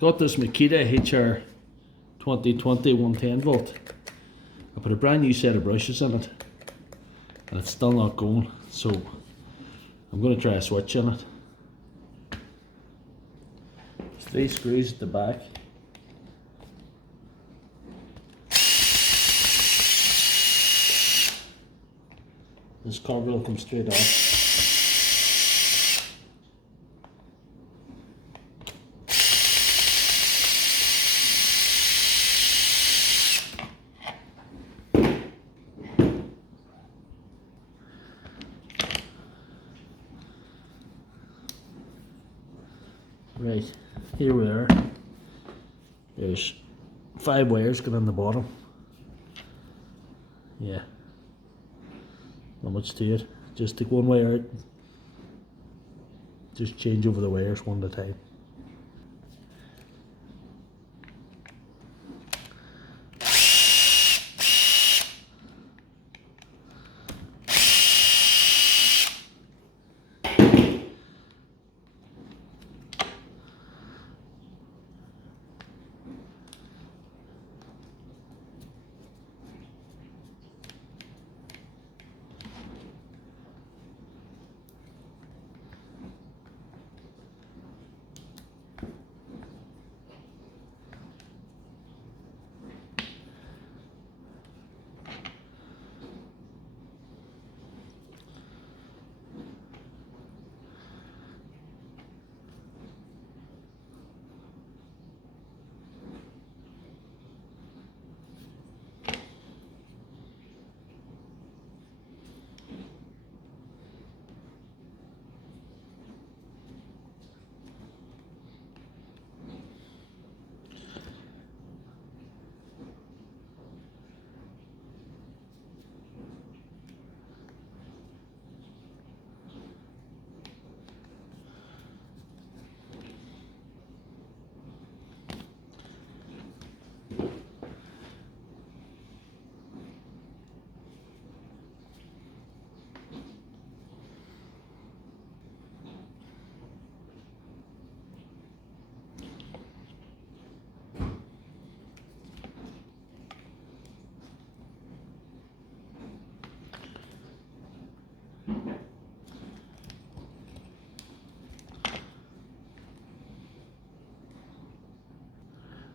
Got this Makita HR2020 110 volt. I put a brand new set of brushes in it and it's still not going, so I'm going to try a switch in it. There's 3 screws at the back. This cover will come straight off. Right, here we are. There's 5 wires going on the bottom. Yeah, not much to it. Just take one wire out. Just change over the wires one at a time.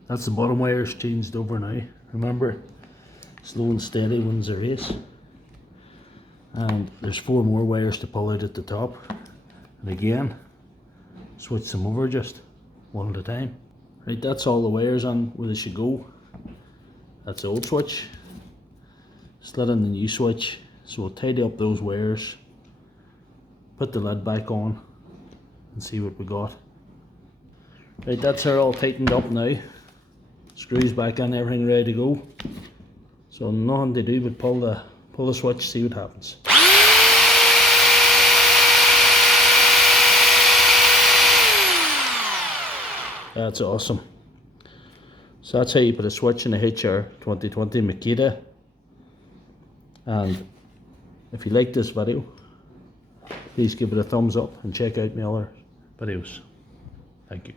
That's the bottom wires changed over now. Remember, slow and steady wins the race. And there's 4 more wires to pull out at the top. And again, switch them over just one at a time. Right, that's all the wires on where they should go. That's the old switch. Slid in the new switch. So we'll tidy up those wires, put the lid back on, and see what we got. Right, that's her all tightened up now. Screws back in, everything ready to go. So nothing to do but pull the switch, see what happens. That's awesome. So that's how you put a switch in a HR2020 Makita. And if you like this video, please give it a thumbs up and check out my other videos. Thank you.